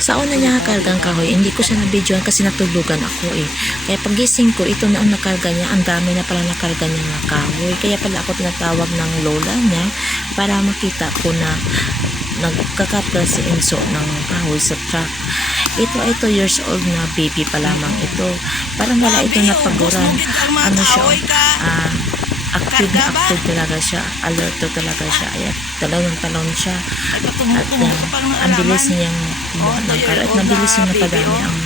Sa una niya nakargang kahoy, hindi ko siya nabidyoan kasi natulugan ako eh. Kaya pagising ko, ito na ang nakarga niya. Ang dami na pala nakarga niya ng kahoy. Kaya pala ako tinatawag ng lola niya para makita ko na nagkakapla si Enzo ng kahoy sa truck. Ito ay 2 years old na baby pa lamang ito. Parang wala ito napaguran. Ano siya, ah, active na active talaga siya. Alerto talaga siya. Ayan, talagang talon siya. At uh, ang bilis niyang kumuha ng karo. At mabilis yung napadami ang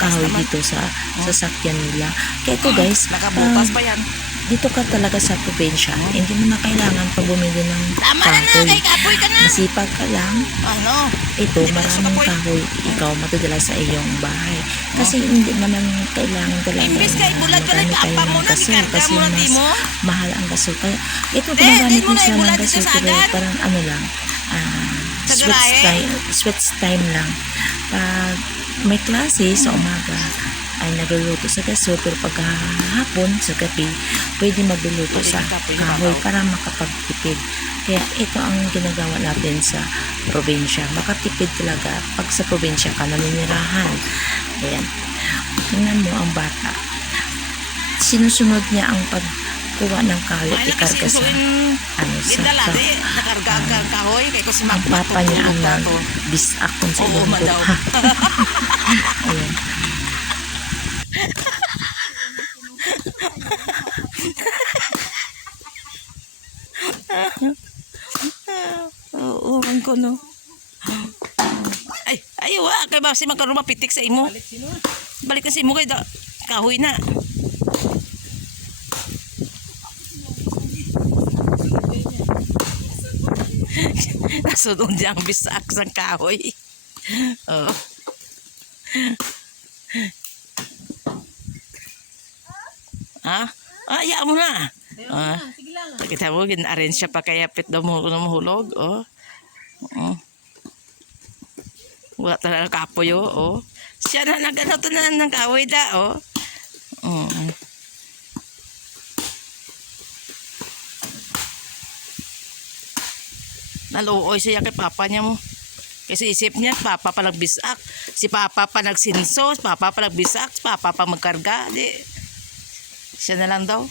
kahoy dito sa sasakyan nila. Kaya ito guys, ah, pa yan. Dito ka talaga sa probinsya. Hindi mo na kailangan pa bumili ng Tama na na, kahoy. kay kapoy ka na. Masipag ka lang. Ano? Ito, maraming kahoy. Ikaw matutula sa iyong bahay. Kasi hindi naman kailangan talaga Imbes kay bulat ka lang, tayong mo na, ikarga kasi mo na, mas mo. mahal ang gasol. Kaya ito mo ko na siya ng ibulat gasol sa pero parang ano lang, ah, Sa sweats garahe? time, sweats time lang. Pag may klase sa umaga, ay nagluluto sa gasol pero pag hapon sa gabi pwede magluluto sa kahoy para makapagtipid. Kaya ito ang ginagawa natin sa probinsya. Makatipid talaga pag sa probinsya ka naninirahan. Ayan. Tingnan mo ang bata. Sinusunod niya ang pagkuha ng kahoy at ikarga sa ano sa kar- kahoy. Si ang papa niya ang matutulog ako. nag-bisakon sa ilong madaw. ayan Oo, man ko no. Ay, ay, wa. Kaya ba si magkaroon mapitik sa imo? Balik na si imo kay da, kahoy na. Nasunod niya ang bisak sa kahoy. Oh. Ha? Ah, iya mo na. Ah. Kita mo, gin-arrange siya pa kaya pit daw mo mahulog. Oh. Oh. Wala talaga kapoy, oh. oh. Siya na nagano to na ng kahoy da, oh. Mm. Naluoy siya kay papa niya mo. Kasi isip niya, papa pa nagbisak. Si papa pa nagsinso, si papa pa nagbisak, papa pa magkarga. Di, siya na lang daw.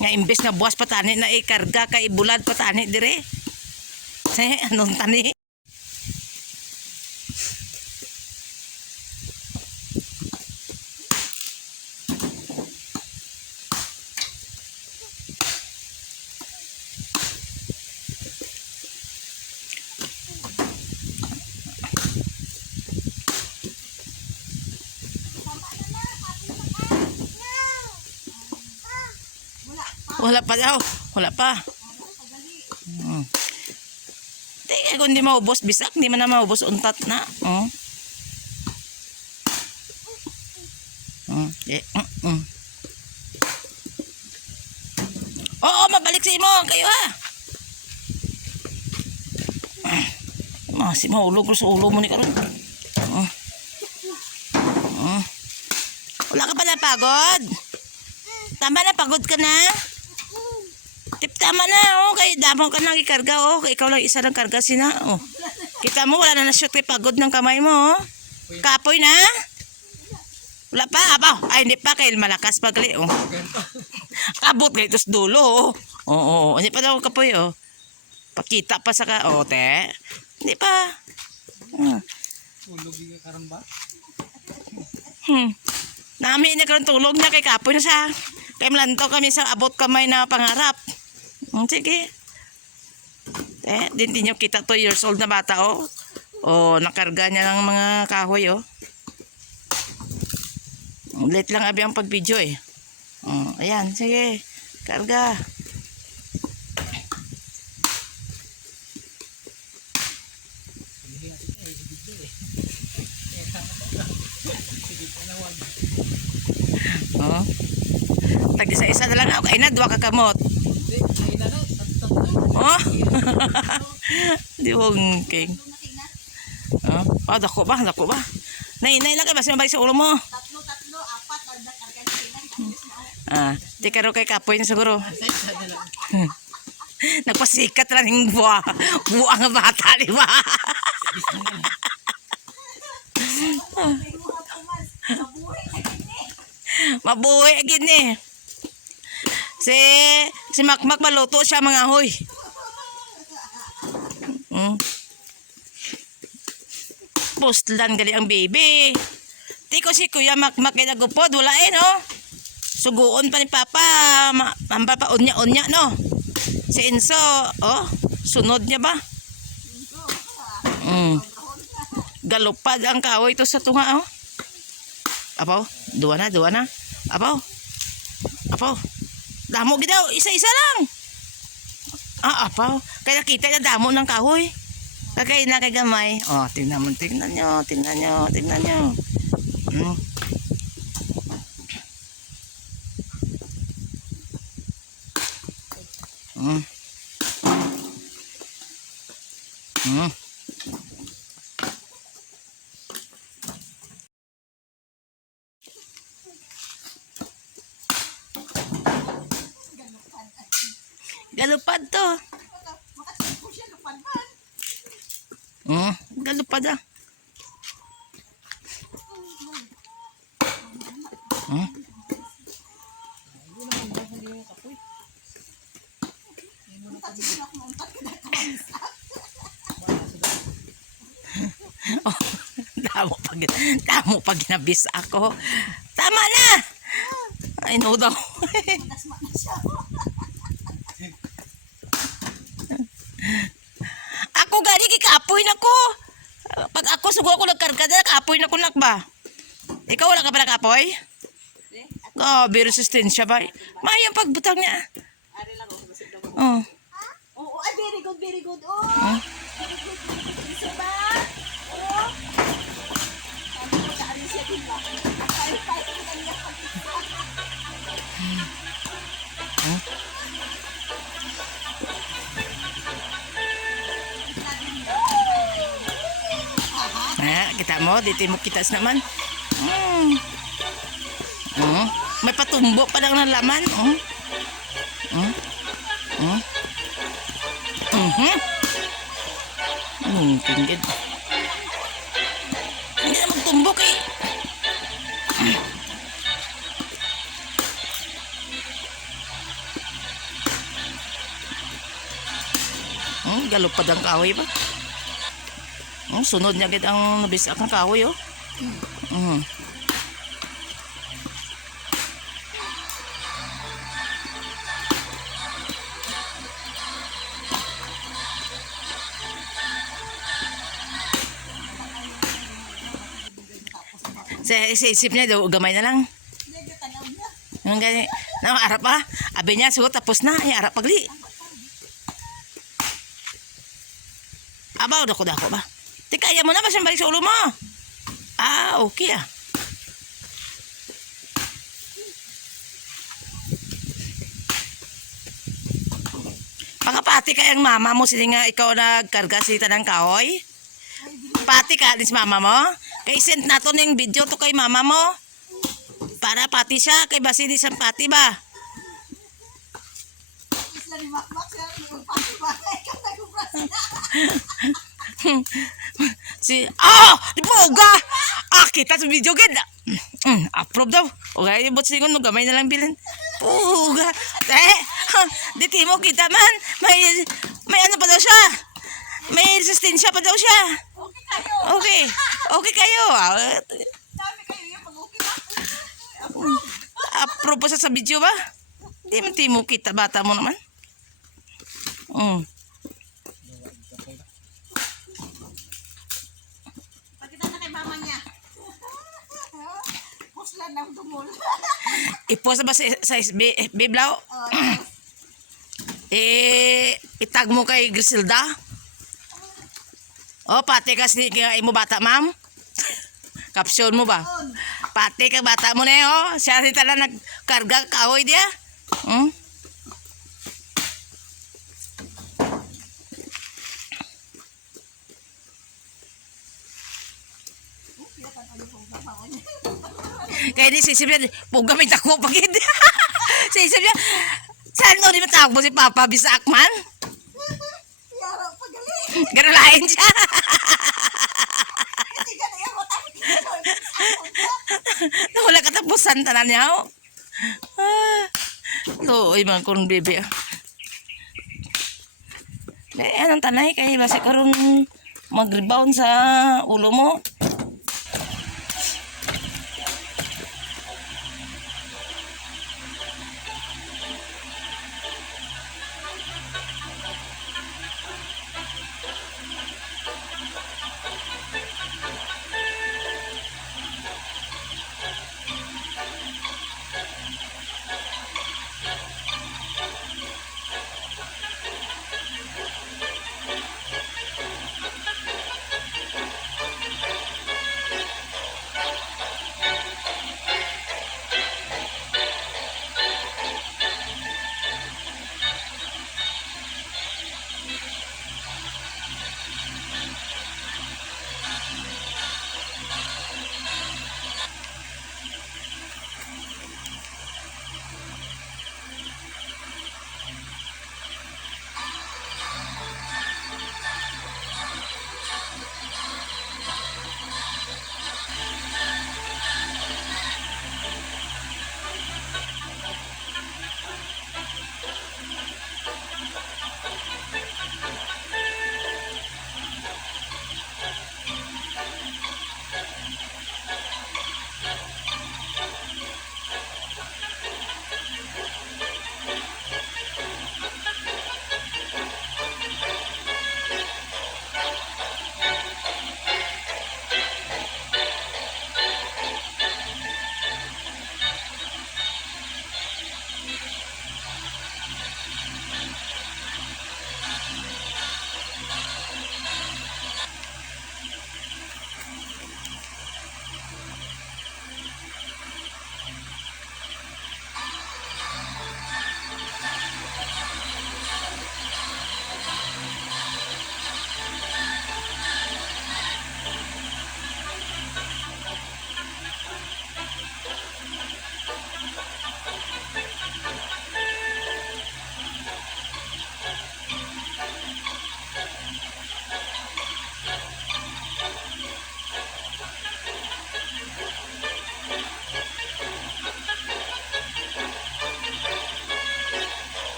Nga imbes na buwas patani na ikarga kay bulad patani dire. Eh, anong tani? Wala pa daw. Wala pa. Hmm. Eh, kung di maubos, bisak, di man na maubos, untat na. Hmm. Hmm. Eh, mm, mm. Oo, mabalik sa imo. Kayo ha. Masi mahulog ko sa ulo mo ni karon. Hmm. Hmm. Wala ka pa na pagod? Tama na, pagod ka na? Tama na, oh. Kay damang ka nang ikarga, oh. Kay ikaw lang isa ng karga sina, oh. Kita mo, wala na na-shoot kay pagod ng kamay mo, oh. Kapoy na? Wala pa, abaw. Ay, hindi pa, kay malakas pagli, oh. Abot kay ito sa dulo, oh. Oo, oh, oh. hindi pa daw kapoy, oh. Pakita pa sa ka, oh, te. Hindi pa. Hmm. Hmm. Nami na karon tulog niya kay kapoy na siya. Kay malantaw kami sa abot kamay na pangarap. Hmm, sige. Eh, din nyo kita 2 years old na bata, oh. Oh, nakarga niya ng mga kahoy, oh. Late lang abi ang pag-video, eh. Oh, ayan, sige. Karga. Oh. Tag isa isa na lang ako. Ay na, duwa ka kamot. Oh. Di wong king. Oh, pa dako ba, dako ba. Nay, nay laki ba si mabay sa ulo mo? Tatlo, tatlo, apat dadak arkan Ah, di karo kay kapoy na siguro. Nagpasikat lang yung buwa. Buwa nga bata, di ba? Mabuhay agin eh. Si si Makmak maluto siya mga hoy. Hmm. Postlan gali ang baby. Di ko si Kuya Makmak ay nagupod. Wala eh, no? Suguon pa ni Papa. Ma mamba pa unya-unya, no? Si Enzo, oh, sunod niya ba? Mm. Galupad ang kahoy to sa tunga, oh. Apaw, duwa na, duwa na. Apaw. Apaw. Damo gid daw, isa-isa lang. Ah, apaw. Kaya kita na damo ng kahoy. Kagay na kay gamay. Oh, tingnan mo, tingnan nyo, tingnan nyo, tingnan nyo. Mm. Mm. Mm. Galupad to. Makasimpo siya lupadman. Mm, galupad ah. Mm. Na Oh, damo pag damo pag ginabis ako. Tama na. Ay no daw. Nasma na siya. Ako gani kikapoy na ko. Pag ako sugo ako nagkarga na kapoy na ko nakba. Ikaw wala ka pa nakapoy? Grabe, resistensya ba? Mayang pagbutang niya. Ari lang ako basig daw. Oh. Oo, ay very good, very good. Oh. Very good, mo, dito mo kitas naman. Mm. Mm. May patumbo pa lang ng laman. Mm. Mm. Mm. Mhm. Mm, tinggid. Hindi na magtumbok eh. Mm, galupad ang kahoy ba? Mm, sunod niya gid ang nabisak ng kahoy oh. Mm. Sa, sa isip niya, daw, gamay na lang. Yung gani, na arap pa. Abi niya, sugot tapos na. Ay, arap pagli. Abaw, dako dako ba? Di kaya mo na ba siyang balik sa ulo mo? Ah, okay ah. Pangapati kayang mama mo sila nga ikaw nagkarga si tanang kahoy? Pati ka alis mama mo? Kay send nato ng video to kay mama mo. Para pati siya kay basi di siyang pati ba? si ah! Di boga ah kita sa video gid mm, approve daw. Okay but singon mo gamay na lang bilin puga eh di timo kita man. May may ano pa daw siya? May resistensya pa daw siya. Okay. Kayo. okay okay kayo. Ah, Dami kayo yung pag-okay na. approve pa sa video ba? Di man timo kita bata mo naman. Mm. Pagkita na kay mama niya. Puslan ng dumul. ipost ba sa, sa SB, FB Blau? Oh, Eh, itag mo kay Griselda? Oh, pati kasi kay mo bata, ma'am. Caption mo ba? Pati ka bata mo na eh, oh. Siya rin tala nagkarga kahoy dia. Hmm? Kaya di sisip niya, puga may tako pagid. sisip niya, saan mo di matawag mo si Papa Bisak man? Garalain siya. Hindi ka na yung matapos. Wala katapusan tanan niya. oh. Ah, Looy man kung bebe. ah. Eh, anong tanay kay basi karon mag-rebound sa ulo mo.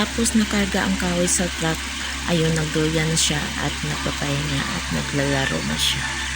Tapos nakarga ang kahoy sa truck. Ayun, nagduyan siya at nagpapahinga at naglalaro na siya.